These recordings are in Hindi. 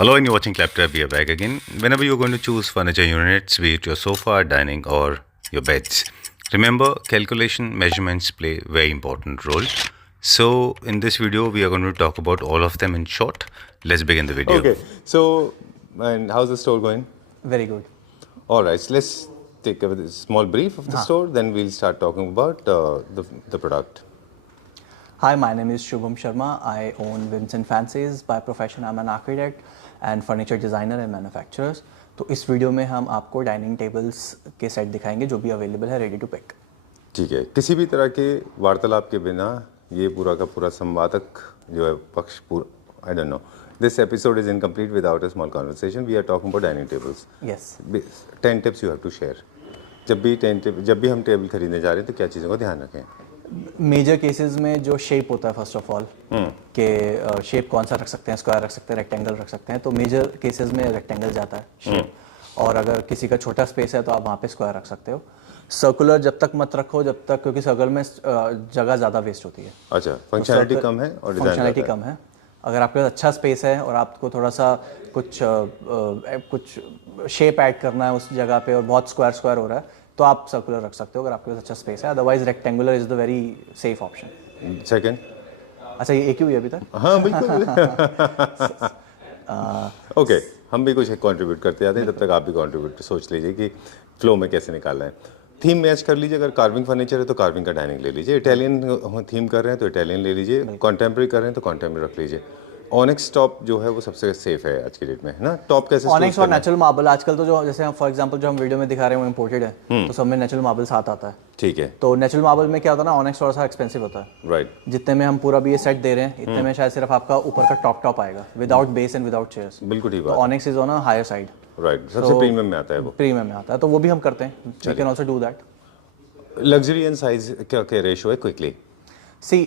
Hello, and you're watching Claptrap. We are back again. Whenever you're going to choose furniture units, be it your sofa, dining, or your beds, remember calculation measurements play a very important role. So, in this video, we are going to talk about all of them in short. Let's begin the video. Okay, so and how's the store going? Very good. All right, so let's take a small brief of the store, then we'll start talking about the product. Hi, my name is Shubham Sharma. I own Vincent Fancies. By profession, I'm an architect and furniture designer and manufacturers. तो इस वीडियो में हम आपको डाइनिंग टेबल्स के सेट दिखाएंगे जो भी अवेलेबल है रेडी टू पिक। ठीक है, किसी भी तरह के वार्तालाप के बिना ये पूरा का पूरा संवादक जो है पक्ष पूरा I don't know this episode is incomplete without a small conversation we are talking about dining tables. Yes, 10 tips you have to share. जब भी हम टेबल खरीदने जा रहे हैं तो क्या चीज़ों का ध्यान रखें? मेजर केसेस में जो शेप होता है फर्स्ट ऑफ ऑल कि शेप कौन सा रख सकते हैं, स्क्वायर रख सकते हैं, रेक्टेंगल रख सकते हैं, तो मेजर केसेस में रेक्टेंगल जाता है शेप। और अगर किसी का छोटा स्पेस है तो आप वहाँ पे स्क्वायर रख सकते हो। सर्कुलर जब तक मत रखो जब तक, क्योंकि सर्कल में जगह ज़्यादा वेस्ट होती है। अच्छा, फंक्शनैलिटी कम है और फंक्शनैलिटी कम है। अगर आपके पास अच्छा स्पेस है और आपको थोड़ा सा कुछ शेप ऐड करना है उस जगह पे और बहुत स्क्वायर हो रहा है तो आप सर्कुलर रख सकते हो अगर आपके पास अच्छा स्पेस है। Otherwise rectangular is the very safe option. Second, अच्छा ये एक ही हुई अभी तक? हाँ बिल्कुल। ओके, हम भी कुछ कंट्रीब्यूट करते जाते हैं, तब तक आप भी कंट्रीब्यूट सोच लीजिए कि फ्लो में कैसे निकालना है। थीम मैच कर लीजिए। अगर कार्विंग फर्नीचर है तो कार्विंग का डाइनिंग ले लीजिए। इटालियन थीम कर रहे हैं तो इटालियन ले लीजिए। कॉन्टेम्प्रेरी कर रहे हैं तो कॉन्टेम्प्रेरी रख लीजिए। ऑनिक्स टॉप जो है वो सबसे सेफ है आज की डेट में, है ना? टॉप कैसे? ऑनिक्स और नेचुरल मार्बल आजकल तो जो जैसे फॉर एग्जांपल जो हम वीडियो में दिखा रहे हैं वो इम्पोर्टेड है तो सब में नेचुरल मार्बल साथ आता है। ठीक है, तो नेचुरल मार्बल में क्या होता है ना, ऑनिक्स थोड़ा सा एक्सपेंसिव होता है। राइट। जितने में हम पूरा भी ये सेट दे रहे हैं इतने में शायद सिर्फ आपका ऊपर का टॉप आएगा without base and without chairs. बिल्कुल ठीक तो बात। Onyx is on a higher side. Right, सबसे प्रीमियम में आता है वो। प्रीमियम में आता है तो वो भी हम करते हैं। We can also do that. Luxury and size क्या रेशियो है क्विकली? सी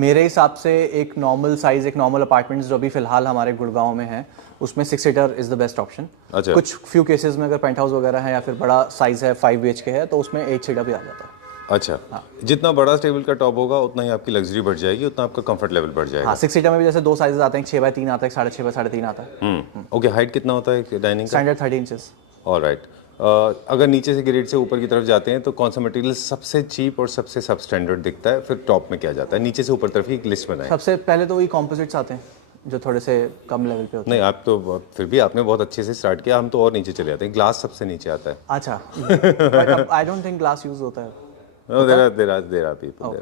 मेरे हिसाब से एक नॉर्मल साइज, एक नॉर्मल अपार्टमेंट्स जो भी फिलहाल हमारे गुड़गांव में है उसमें 6 seater is the best option. अच्छा। कुछ फ्यू केसेस में अगर पेंट हाउस वगैरह है या फिर बड़ा साइज है 5 BHK है तो उसमें 8 सीटर भी आ जाता है। अच्छा, हाँ। जितना बड़ा टेबल का टॉप होगा उतना ही आपकी लग्जरी बढ़ जाएगी, उतना आपका कंफर्ट लेवल बढ़ जाएगा। हाँ, 6 सीटर में भी जैसे 2 साइजेस आते हैं, 6x3 आता है, 6.5 बाय 3.5 आता है। ओके, हाइट कितना होता है डाइनिंग का? Standard 30 inches. ऑलराइट। अगर नीचे से ग्रेड से ऊपर की तरफ जाते हैं तो कौन सा मटेरियल सबसे चीप और सबसे सब स्टैंडर्ड दिखता है? फिर टॉप में क्या जाता है? नीचे से ऊपर तरफ की एक लिस्ट बनाएं। सबसे पहले तो वही कॉम्पोजिट्स आते हैं जो थोड़े से कम लेवल पे होते हैं। नहीं, आप तो फिर भी आपने बहुत अच्छे से स्टार्ट किया, हम तो और नीचे चले जाते हैं। ग्लास सबसे नीचे आता है। अच्छा, but I don't think glass use होता है। No, there are people.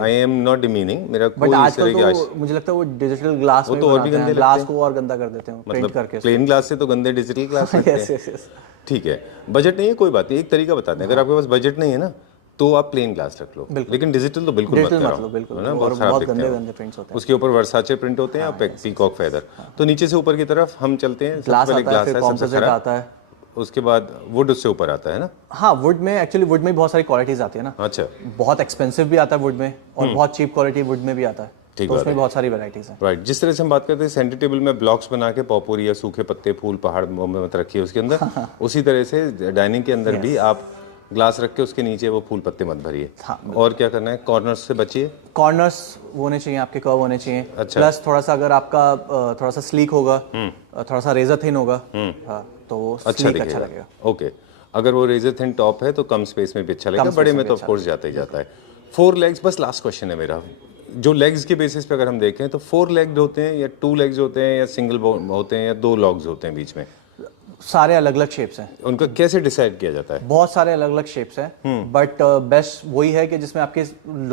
I am not demeaning. मेरा कोई बट इस तरह की आजकल तो मुझे लगता है वो डिजिटल ग्लास में तो और भी बनाते हैं, गंदे ग्लास लगते को और गंदा कर देते हैं प्रिंट करके। प्लेन ग्लास से तो गंदे डिजिटल ग्लास लगते यस हैं। Yes yes. ठीक है, बजट नहीं है कोई बात नहीं, एक तरीका बताते हैं। अगर आपके पास बजट नहीं है ना तो आप प्लेन ग्लास रख लो, लेकिन डिजिटल तो बिल्कुल मत डिजिटल कराओ, मतलब बिल्कुल, है ना? और बहुत खराब बहुत दिखते गंदे हैं। गंदे प्रिंट्स होते हैं। उसके ऊपर वर्साचे प्रिंट होते हैं और पीकॉक फेदर। तो नीचे से ऊपर की तरफ हम चलते हैं। ग्लास सबसे पहले आता है, फिर सबसे कॉम्पोजिट खराब। आता है, उसके बाद वुड उससे ऊपर आता है ना? हाँ वुड में एक्चुअली वुड में बहुत सारी क्वालिटीज आती है ना। अच्छा, बहुत एक्सपेंसिव भी आता है वुड में और बहुत चीप क्वालिटी वुड में भी आता है। ठीक तो बात उसमें है। बहुत सारी वैरायटीज हैं। राइट। जिस तरह से हम बात करते हैं सेंटर टेबल में ब्लॉक्स बना के पॉपुरी या सूखे पत्ते फूल पहाड़ में मत रखिए उसके अंदर, उसी तरह से डाइनिंग के अंदर भी आप ग्लास रख के उसके नीचे वो फूल पत्ते मत भरिए। हाँ, और क्या करना है? कॉर्नर्स से बचिए। कॉर्नर्स वो होने चाहिए आपके, कर्व होने चाहिए। अच्छा। प्लस थोड़ा सा अगर आपका थोड़ा सा स्लीक होगा, थोड़ा सा रेजर थिन होगा, हाँ, तो स्लीक अच्छा लगेगा। ओके, अगर वो रेजर थिन टॉप है तो कम स्पेस में भी अच्छा लगेगा, बड़े में तो ऑफ कोर्स जाता ही जाता है। 4 लेग्स, बस लास्ट क्वेश्चन है मेरा। जो लेग्स के बेसिस पे अगर हम देखें तो 4 लेग्ड होते हैं या 2 लेग्स होते हैं या सिंगल होते हैं या 2 लॉग्स होते हैं बीच में? सारे अलग अलग शेप्स हैं। उनका कैसे डिसाइड किया जाता है? बहुत सारे अलग अलग शेप्स हैं, बट बेस्ट वही है कि जिसमें आपके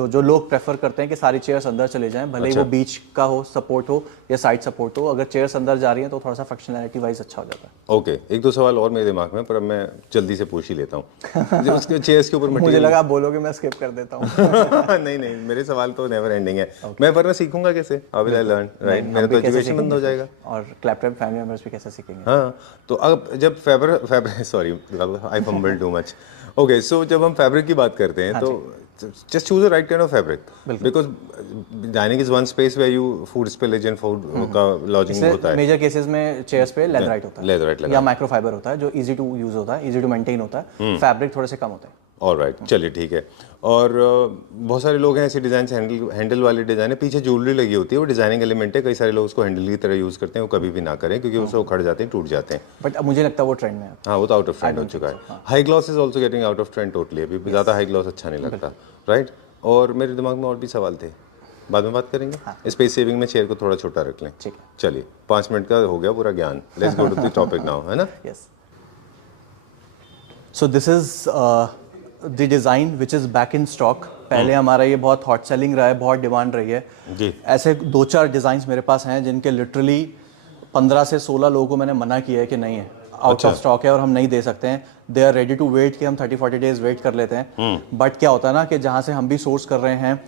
जो लोग प्रेफर करते हैं कि सारी चेयर्स अंदर चले जाएं, भले ही वो बीच का हो सपोर्ट हो या साइड सपोर्ट हो। अगर चेयर्स अंदर जा रही हैं तो थोड़ा सा फंक्शनैलिटी वाइज अच्छा हो जाता है। ओके, 1-2 सवाल और मेरे दिमाग में, पर अब मैं जल्दी से पूछ ही लेता हूँ। जो उसके चेयर्स के ऊपर मुझे लगा आप बोलोगे, मैं स्किप कर देता हूँ। नहीं, मेरे सवाल तो नेवर एंडिंग है। मैं वरना सीखूंगा कैसे? How will I learn? Right, मेरा तो एजुकेशन बंद हो जाएगा। और क्लैपटॉप फैमिली मेंबर्स भी कैसे सीखेंगे? हाँ, तो अब जब fabric sorry I fumble too much. Okay, so जब हम फैब्रिक की बात करते हैं तो just choose the right kind of fabric because dining is one space where you food spillage and food का lodging होता है। मेजर केसेस में चेयर्स पे लेदराइट होता है, लेदराइट लगा या माइक्रोफाइबर होता है जो इजी टू यूज होता है, इजी टू मेंटेन होता है। फैब्रिक थोड़े से कम होते हैं। ऑलराइट, चलिए ठीक है। और बहुत सारे लोग हैं ऐसे डिज़ाइन से हैंडल वाले डिज़ाइन है, पीछे ज्वेलरी लगी होती है, वो डिज़ाइनिंग एलिमेंट है, कई सारे लोग उसको हैंडल की तरह यूज़ करते हैं, वो कभी भी ना करें क्योंकि उससे उखड़ जाते हैं, टूट जाते हैं। बट मुझे लगता है वो ट्रेंड में है। हाँ, वो तो आउट ऑफ ट्रेंड हो चुका है। High gloss is also getting out of trend totally, अभी ज़्यादा हाई ग्लॉस अच्छा नहीं लगता, राइट। और मेरे दिमाग में और भी सवाल थे, बाद में बात करेंगे। स्पेस सेविंग में चेयर को थोड़ा छोटा रख लें, ठीक है। चलिए 5 मिनट का हो गया पूरा ज्ञान, let's go to the topic now, है ना। Yes, so this is the design which is back in stock. पहले हमारा ये बहुत हॉट सेलिंग रहा है, बहुत डिमांड रही है जी। ऐसे 2-4 डिज़ाइंस मेरे पास हैं जिनके लिटरली 15 से 16 लोगों को मैंने मना किया है कि नहीं है, आउट ऑफ स्टॉक है और हम नहीं दे सकते हैं। They are ready to wait कि हम 30-40 डेज वेट कर लेते हैं। बट क्या होता है ना कि जहाँ से हम भी सोर्स कर रहे हैं,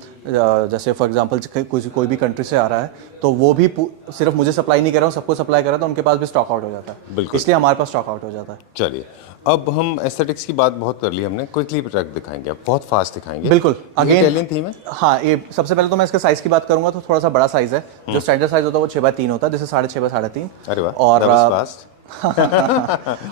जैसे फॉर एग्जांपल कोई भी कंट्री से आ रहा है तो वो भी सिर्फ मुझे सप्लाई नहीं कर रहा हूँ, सबको सप्लाई कर रहा है, तो उनके पास भी स्टॉक आउट हो जाता है। बिल्कुल। इसलिए हमारे पास स्टॉक आउट हो जाता है। चलिए, अब हम एस्थेटिक्स की बात बहुत कर ली हमने, क्विकली ट्रक दिखाएंगे, अब बहुत फास्ट दिखाएंगे। बिल्कुल, अगेन इटालियन थीम है। हाँ, ये सबसे पहले तो मैं इसके साइज की बात करूंगा तो थोड़ा सा बड़ा साइज है। जो स्टैंडर्ड साइज होता है वो 6x3 होता है, जैसे 6.5x3। अरे वाह, और that was fast।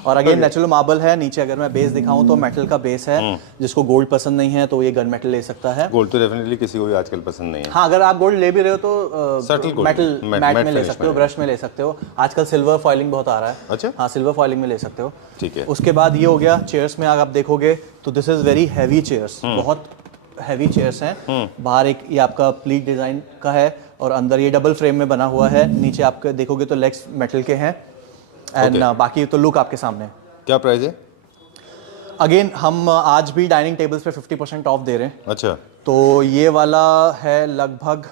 और अगेन नेचुरल मार्बल है। नीचे अगर मैं बेस दिखाऊं तो मेटल का बेस है, जिसको गोल्ड पसंद नहीं है तो ये गन मेटल ले सकता है। गोल्ड तो डेफिनेटली किसी को भी आजकल पसंद नहीं है। हाँ, अगर आप गोल्ड ले भी रहे हो तो Subtle gold, मेटल मैट में ले finish सकते हो, में। ब्रश में ले सकते हो। आजकल सिल्वर फॉइलिंग बहुत आ रहा है। अच्छा। हाँ, सिल्वर फॉइलिंग में ले सकते हो। ठीक है। उसके बाद ये हो गया चेयर्स में, अगर आप देखोगे तो this is very heavy chairs, बहुत हैवी चेयर्स हैं। बाहर एक ये आपका प्लीट डिजाइन का है और अंदर ये डबल फ्रेम में बना हुआ है। नीचे आप देखोगे तो लेग्स मेटल के हैं एंड बाकी तो लुक आपके सामने। क्या प्राइस है? अगेन हम आज भी डाइनिंग टेबल्स पे 50% ऑफ दे रहे हैं। अच्छा। तो ये वाला है लगभग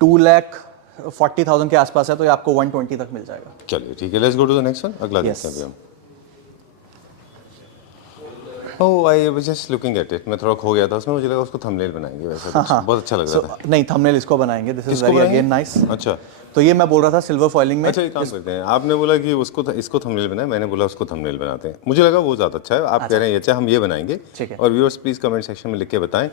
2,40,000 के आसपास है, तो ये आपको 120 तक मिल जाएगा। चलिए ठीक है, let's go to the next one. अगला देखते हैं अभी हम। Oh, I was just looking at it, मैं थोड़ा खो गया था उसमें, मुझे लगा उसको थंबनेल बनाएंगे, वैसे कुछ बहुत अच्छा लग रहा था। नहीं, थंबनेल इसको बनाएंगे। दिस इज इसको वेरी बनाएंगे? Again nice. अच्छा। तो ये मैं बोल रहा था सिल्वर फॉइलिंग में। अच्छा, एक काम करते हैं, आपने बोला कि उसको इसको थंबनेल बनाए, मैंने बोला उसको थंबनेल बनाते हैं। मुझे लगा वो ज़्यादा अच्छा है, आप कह रहे हैं ये अच्छा, हम ये बनाएंगे। ठीक है। और व्यूअर्स प्लीज़ कमेंट सेक्शन में लिख के बताएं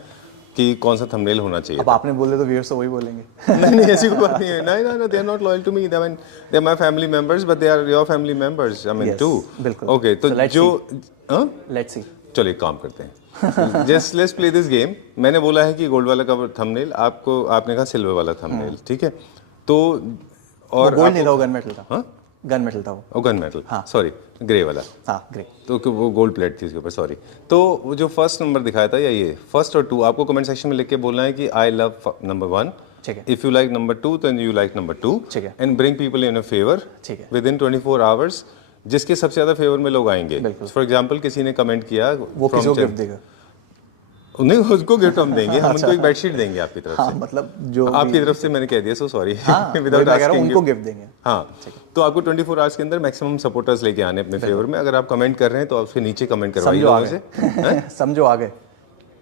कि कौन सा थंबनेल होना चाहिए। अब आपने बोले तो व्यूअर्स तो वही बोलेंगे। नहीं, ऐसी कोई बात नहीं है। नहीं, they are not loyal to me, they are my family members, but they are your family members, I mean to. बिल्कुल। ओके, तो So let's जो लेट्स सी। चलो एक काम करते हैं, just let's play this game. मैंने बोला है कि गोल्ड वाला का थंबनेल, आपने कहा सिल्वर वाला थंबनेल, ठीक है। तो और गोल्ड नहीं था, वो गन मेटल था। हाँ, गन मेटल था वो। गन मेटल, सॉरी, ग्रे वाला। हाँ, ग्रे। तो वो गोल्ड प्लेट थी उसके ऊपर, सॉरी। तो वो जो फर्स्ट नंबर दिखाया था, या ये फर्स्ट और 2, आपको कमेंट सेक्शन में लिख के बोलना है कि आई लव नंबर 1, ठीक है। If you like number 2 then you like number 2, ठीक है। And bring people in a favour ठीक है। विद इन 24 आवर्स, जिसके सबसे ज्यादा फेवर में लोग आएंगे। फॉर एग्जाम्पल किसी ने कमेंट किया, वो किसी को गिफ्ट देगा? नहीं, उसको गिफ्ट हम देंगे, हम उनको एक बेडशीट देंगे आपकी तरफ हाँ, से। मतलब जो आपकी तरफ से मैंने कह दिया, सो सॉरी। हाँ, विदाउट आस्किंग उनको गिफ्ट देंगे। हाँ, तो आपको 24 आवर्स के अंदर मैक्सिमम सपोर्टर्स लेके आने अपने फेवर में। अगर आप कमेंट कर रहे हैं तो आप उसके नीचे कमेंट करवाइए समझो आ लोगों से। गए। समझो आ गए।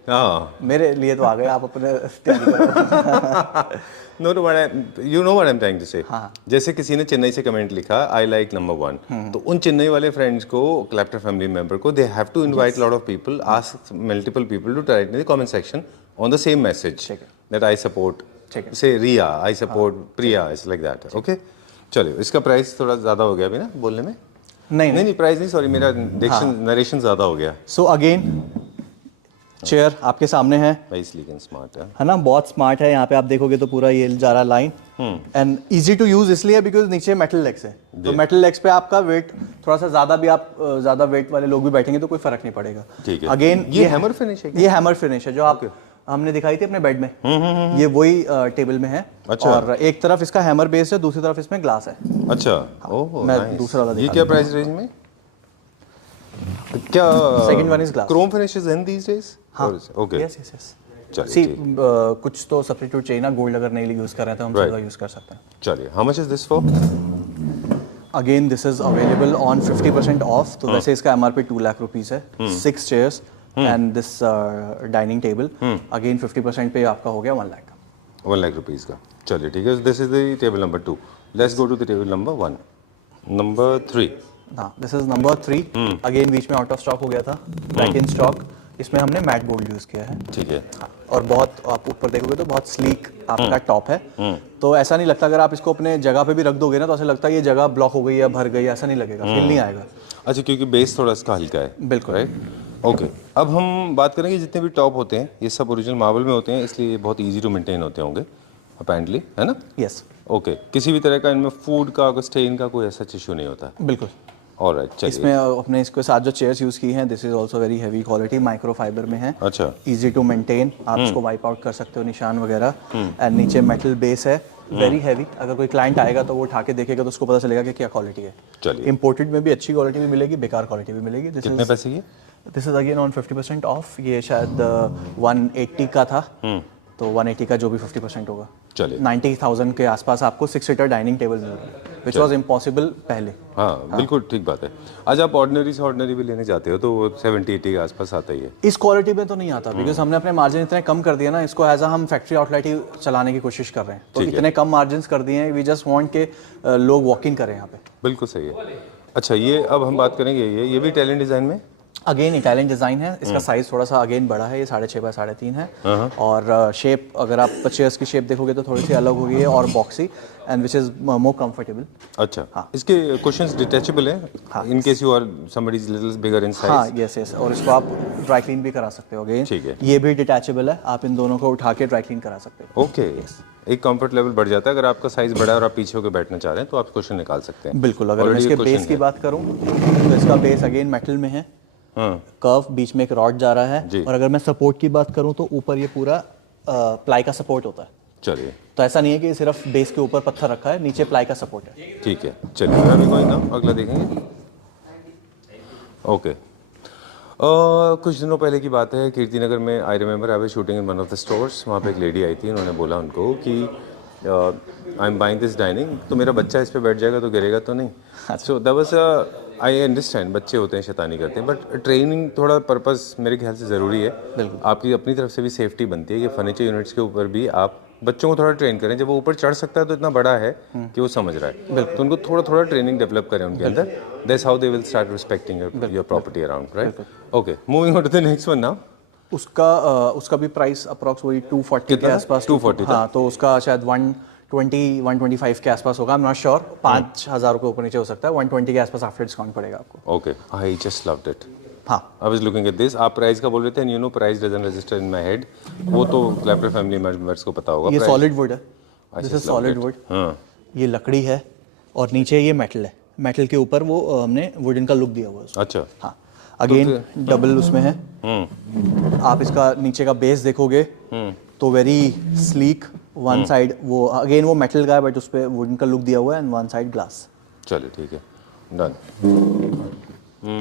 हाँ, मेरे लिए तो आ गए, आप अपने तैयारी करो। No no you know what I am trying to say. जैसे किसी ने चेन्नई से कमेंट लिखा, आई लाइक नंबर 1, तो उन चेन्नई वाले फ्रेंड्स को, क्लैप्टर फैमिली मेंबर को, they have to invite lot of people, ask multiple people to write in the comment section on the same message that I support, say Riya, I support Priya, it's like that. Okay, चलिए, इसका प्राइस थोड़ा ज़्यादा हो गया अभी ना बोलने में। नहीं, प्राइस नहीं, सॉरी, मेरा नरेशन ज़्यादा हो गया। सो अगेन चेयर आपके सामने है, भाई स्लीक स्मार्ट है ना, बहुत स्मार्ट है। यहाँ पे आप देखोगे तो पूरा ये जा रहा line, and easy to use इसलिए बिकॉज नीचे मेटल लेग्स है। तो मेटल लेग्स पे आपका वेट थोड़ा सा ज्यादा भी, आप ज्यादा वेट वाले लोग भी बैठेंगे तो कोई फर्क नहीं पड़ेगा। ठीक है। अगेन ये हैमर फिनिश है क्या? ये हैमर फिनिश है जो आप हमने दिखाई थी अपने बेड में। ये वही टेबल में है। अच्छा। और एक तरफ इसका हैमर बेस है, दूसरी तरफ इसमें ग्लास है। अच्छा, ओह मैं नाइस। दूसरा वाला ये क्या प्राइस रेंज में? क्या Second one is glass. Chrome finishes in these days? हाँ, ओके, यस यस यस। चलिए सी ठीक। कुछ तो सब्स्टिट्यूट चाहिए ना, गोल्ड अगर नहीं यूज कर रहे हैं तो हम सिल्वर यूज कर सकते हैं। चलिए, how much is this for? Again this is available on 50% of. तो वैसे इसका एमआरपी 2 लाख रुपीस है। 6 chairs and this dining table, again 50% पे आपका हो गया 1 लाख का। 1 लाख रुपीस का। चलिए ठीक है, this is the table number 2। Let's go to the table number 1, number 3। हाँ, दिस इज नंबर 3। अगेन बीच में आउट ऑफ स्टॉक हो गया था, बैक इन स्टॉक। इसमें हमने मैट गोल्ड यूज किया है। ठीक है। हाँ, और बहुत, आप ऊपर देखोगे तो बहुत स्लीक आपका टॉप है। तो ऐसा नहीं लगता, अगर आप इसको अपने जगह पे भी रख दोगे ना तो ऐसा लगता है ये जगह ब्लॉक हो गई या भर गई, ऐसा नहीं लगेगा, फील नहीं आएगा। अच्छा, क्योंकि बेस थोड़ा इसका हल्का है। बिल्कुल। राइट। ओके, अब हम बात करेंगे जितने भी टॉप होते हैं ये सब ओरिजिनल मार्बल में होते हैं, इसलिए ये बहुत इजी टू मेंटेन होते होंगे अपेरेंटली, है ना? यस, ओके, किसी भी तरह का इनमें फूड का स्टेन का कोई ऐसा इशू नहीं होता? बिल्कुल। ऑलराइट, चलिए। इसमें अपने इसके साथ जो चेयर्स यूज़ की हैं, this is also very heavy quality, micro fibre में है। अच्छा। इजी टू मेंटेन, आप इसको वाइप आउट कर सकते हो निशान वगैरह। एंड नीचे मेटल बेस है, वेरी हैवी। अगर कोई क्लाइंट आएगा तो वो उठा के देखेगा तो उसको पता चलेगा कि क्या क्वालिटी है। चलिए। इंपोर्टेड में भी अच्छी क्वालिटी भी मिलेगी, बेकार क्वालिटी भी मिलेगी। कितने पैसे की? This is again on 50% of. ये शायद 180 का था, तो 180 का जो भी 50% होगा, चलिए। 90,000 के आसपास आपको 6 सीटर डाइनिंग टेबल मिल रहा है, विच वॉज इम्पॉसिबल पहले। हाँ, बिल्कुल ठीक बात है। आज आप ऑर्डिनरी से ऑर्डिनरी भी लेने जाते हो तो वो 70-80 के आसपास आता ही है। इस क्वालिटी में तो नहीं आता, बिकॉज हमने अपने मार्जिन इतने कम कर दिए ना, इसको एज अ हम फैक्ट्री आउटलेट ही चलाने की कोशिश कर रहे हैं, तो इतने कम मार्जिन कर दिए हैं, वी जस्ट वांट के लोग वॉक इन करें यहाँ पे। बिल्कुल सही है। अच्छा, ये अब हम बात करेंगे, ये भी इटालियन डिज़ाइन में? अगेन इटालियन डिज़ाइन है, इसका साइज थोड़ा सा अगेन बड़ा है, ये 6.5 बाय 3.5 है। और शेप अगर आप चेयर्स की शेप देखोगे तो थोड़ी सी अलग होगी है और boxy, and which is more comfortable. अच्छा, हाँ। इसके कुशन्स डिटैचेबल हैं in case you are somebody is little bigger in size? हाँ, यस यस, और इसको आप ड्राई क्लीन भी करा सकते हो अगेन। ठीक है। ये भी डिटैचेबल है, आप इन दोनों को उठा के ड्राई क्लीन करा सकते हो। ओके, एक कंफर्ट लेवल बढ़ जाता है। अगर आपका साइज बड़ा है और आप पीछे होकर बैठना चाह रहे हैं तो आप कुशन निकाल सकते हैं। बिल्कुल। अगर मैं इसके बेस की बात करूँ तो इसका बेस अगेन मेटल में है, कर्व, बीच में एक रॉड जा रहा है। और अगर मैं सपोर्ट की बात करूं तो ऊपर ये पूरा प्लाई का सपोर्ट होता है। चलिए, तो ऐसा नहीं है कि सिर्फ बेस के ऊपर पत्थर रखा है, नीचे प्लाई का सपोर्ट है। ठीक है, चलिए अभी कोई ना अगला देखेंगे। ओके, कुछ दिनों पहले की बात है, कीर्ति नगर में I remember I was shooting in one of the stores. वहाँ पे एक लेडी आई थी, उन्होंने बोला उनको कि I am buying this dining, तो मेरा बच्चा इस पे बैठ जाएगा तो गिरेगा तो नहीं। So that was I understand, बच्चे होते हैं, शैतानी करते हैं, बट ट्रेनिंग थोड़ा पर्पस मेरे ख्याल से ज़रूरी है। आपकी अपनी तरफ से भी सेफ्टी बनती है कि फर्नीचर यूनिट्स के ऊपर भी आप बच्चों को थोड़ा ट्रेन करें। जब वो ऊपर चढ़ सकता है तो इतना बड़ा है कि वो समझ रहा है, तो उनको थोड़ा थोड़ा ट्रेनिंग डेवलप करें उनके अंदर। That's how they will start respecting your property around, right? Okay, moving on to the next one now. उसका भी प्राइस अप्रॉक्स वही 240 के आसपास। 240 हाँ, तो उसका शायद 120-125 के आसपास होगा, आई एम नॉट श्योर। 5,000 के ऊपर नीचे हो सकता है। 120 के आसपास आफ्टर डिस्काउंट पड़ेगा आपको। Okay, I just loved it. हाँ, I was looking at this. आप प्राइस का बोल रहे थे, you know price doesn't register in my head. वो तो क्लैपर फैमिली मेंबर्स को पता होगा। ये सॉलिड वुड है, दिस इज सॉलिड वुड। हाँ, ये लकड़ी है और नीचे ये मेटल है, मेटल के ऊपर वो हमने वुडन का लुक दिया हुआ है उसको। अच्छा, हाँ, अगेन डबल उसमें है। आप इसका नीचे का बेस देखोगे तो वेरी स्लीक, वन साइड वो अगेन वो मेटल का है बट उस पे वुडन का लुक दिया हुआ है, एंड वन साइड ग्लास। चलिए ठीक है, डन।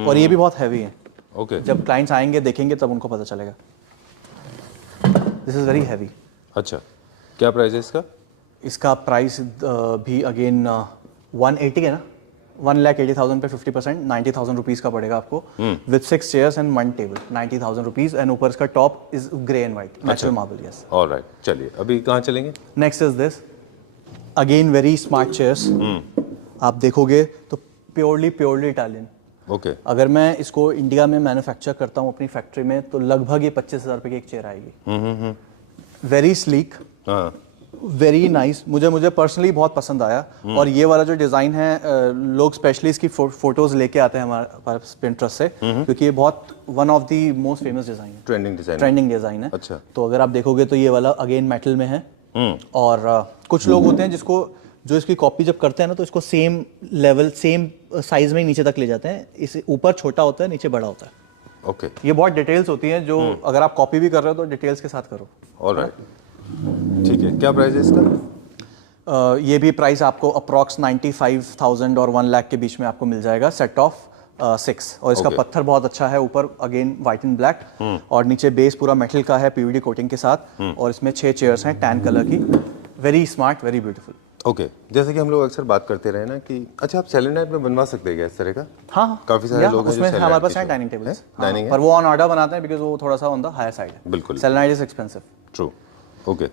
और ये भी बहुत हैवी है। ओके, जब क्लाइंट्स आएंगे देखेंगे तब उनको पता चलेगा। This is very heavy. अच्छा, क्या प्राइस है इसका? इसका प्राइस भी अगेन 180 है ना, 1,80,000 पे 50%, 90,000 रुपीज़ का पड़ेगा आपको, with 6 chairs and 1 table, 90,000 rupees. And ऊपर इसका top is grey and white natural marble. Yes, alright, चलिए अभी कहाँ चलेंगे? Next is this, again very smart chairs. आप देखोगे तो प्योरली इटालियन। ओके, अगर मैं इसको इंडिया में मैन्युफैक्चर करता हूँ अपनी फैक्ट्री में तो लगभग ये 25,000 रुपये की एक चेयर आएगी। वेरी स्लीक, हाँ, वेरी नाइस। मुझे पर्सनली बहुत पसंद आया। और ये वाला जो डिज़ाइन है, लोग स्पेशली इसकी फोटोज लेके आते हैं हमारे पास पिंटरेस्ट से, क्योंकि ये बहुत one of the most famous design है, ट्रेंडिंग डिज़ाइन है। अच्छा, तो अगर आप देखोगे तो ये वाला अगेन मेटल में है। और कुछ लोग होते हैं जो इसकी कॉपी जब करते हैं ना तो इसको सेम लेवल सेम साइज में ही नीचे तक ले जाते हैं। इस ऊपर छोटा होता है, नीचे बड़ा होता है। ओके, ये बहुत डिटेल्स होती हैं जो अगर आप कॉपी भी कर रहे हो तो डिटेल्स के साथ करो। ऑलराइट, ठीक है। क्या प्राइस है इसका? ये भी प्राइस आपको अप्रॉक्स 95,000 और 1 लाख के बीच में आपको मिल जाएगा, सेट ऑफ 6। और इसका पत्थर बहुत अच्छा है, ऊपर अगेन वाइट एंड ब्लैक, और नीचे बेस पूरा मेटल का है पीवीडी कोटिंग के साथ। और इसमें 6 चेयर्स हैं टैन कलर की, very smart, very beautiful. Okay, जैसे कि हम लोग अक्सर बात करते रहे ना कि अच्छा आप सेलेनाइट में बनवा सकते हैं क्या इस तरह का? हाँ, काफी सारे लोग हैं जो उसमें हमारे पास सेलेनाइट डाइनिंग टेबल्स, डाइनिंग है, पर वो ऑन ऑर्डर बनाते हैं बिकॉज वो थोड़ा सा ऑन द हायर साइड है। बिल्कुल, selenite is expensive. True. Okay,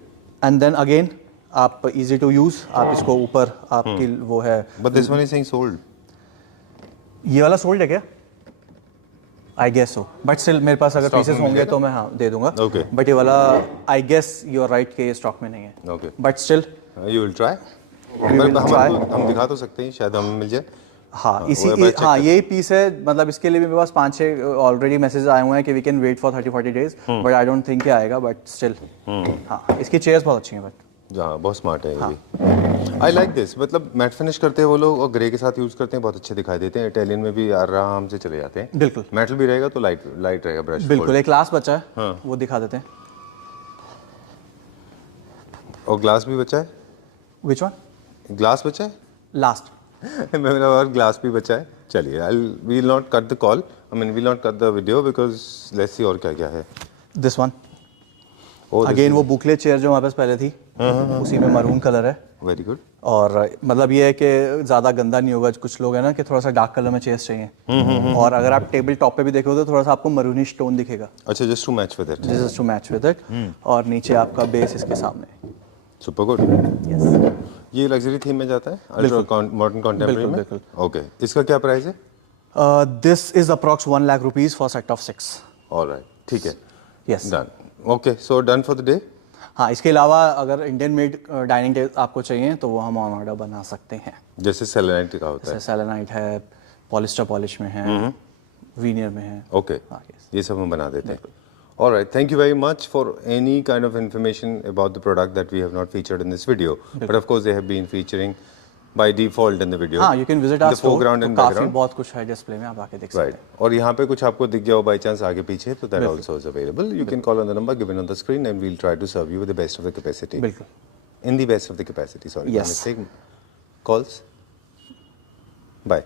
and then again आप इजी टू यूज, आप इसको ऊपर आपकी वो है। But this one is saying sold. ये वाला सोल्ड है क्या? I guess so, but still मेरे पास अगर पीसेस होंगे तो मैं हाँ दे दूंगा। ओके, बट ये वाला I guess you are right के ये स्टॉक में नहीं है। Okay, but still you will try. हम दिखा तो सकते हैं, शायद हमें मिल जाए। हाँ वो इसी मैं check हाँ यही पीस है, मतलब इसके लिए भी मेरे पास 5-6 ऑलरेडी मैसेज आए हुए हैं कि we can wait for 30-40 days, but I don't think आएगा, बट स्टिल हाँ इसकी चेयर्स बहुत अच्छी हैं बट हाँ बहुत स्मार्ट है ये भी। आई लाइक दिस, मतलब मैट फिनिश करते हैं वो लोग और ग्रे के साथ यूज करते हैं, बहुत अच्छे दिखाई देते हैं। इटालियन में भी आराम से चले जाते हैं। बिल्कुल मेटल भी रहेगा तो लाइट लाइट रहेगा ब्रश। बिल्कुल। एक ग्लास बचा है वो दिखा देते हैं। और ग्लास भी बचा है। Which one? ग्लास बचा है लास्ट मेरा और ग्लास भी बचा है। चलिए I will not cut the call, I mean will not cut the video because let's see और क्या क्या है। दिस वन अगेन वो बुकलेट चेयर जो हमारे पास पहले थी उसी में मरून कलर है। Very good. और मतलब ये है कि ज़्यादा गंदा नहीं होगा। कुछ लोग हैं ना कि थोड़ा सा डार्क कलर में चेयर्स चाहिए, और अगर आप टेबल टॉप पे भी देखोगे तो थोड़ा सा आपको मरूनिश टोन दिखेगा, अच्छा just to match with it. Just to match with it. और नीचे आपका बेस इसके सामने। Super good. यस ये लग्जरी थीम में जाता है, अल्ट्रा मॉडर्न कॉन्टेम्परेरी में। बिल्कुल। ओके, इसका क्या प्राइस है? This is approx 1 lakh rupees for set of 6। Alright, ठीक है, yes done. Okay, so done for the day. हाँ इसके अलावा अगर इंडियन मेड डाइनिंग टेबल आपको चाहिए तो वो हम ऑन ऑर्डर बना सकते हैं। जैसे सेलेनाइट का होता है। जैसे सेलेनाइट है, पॉलिस्टर पॉलिश में है, वीनियर में है। ओके, हाँ, yes. ये सब हम बना देते हैं। Alright, thank you very much for any kind of information about the product that we have not featured in this video. But of course, they have been featuring by default in the video. हाँ, you can visit our the store, foreground तो and काफी background. बहुत कुछ है डिस्प्ले में, आप आके देख सकते हैं। Right. और यहाँ पे कुछ आपको दिख गया हो by chance आगे पीछे, तो that also is available. You can call on the number given on the screen and we'll try to serve you with the best of the capacity. बिल्कुल। In the best of the capacity. Sorry, Yes. my mistake. Calls. Bye.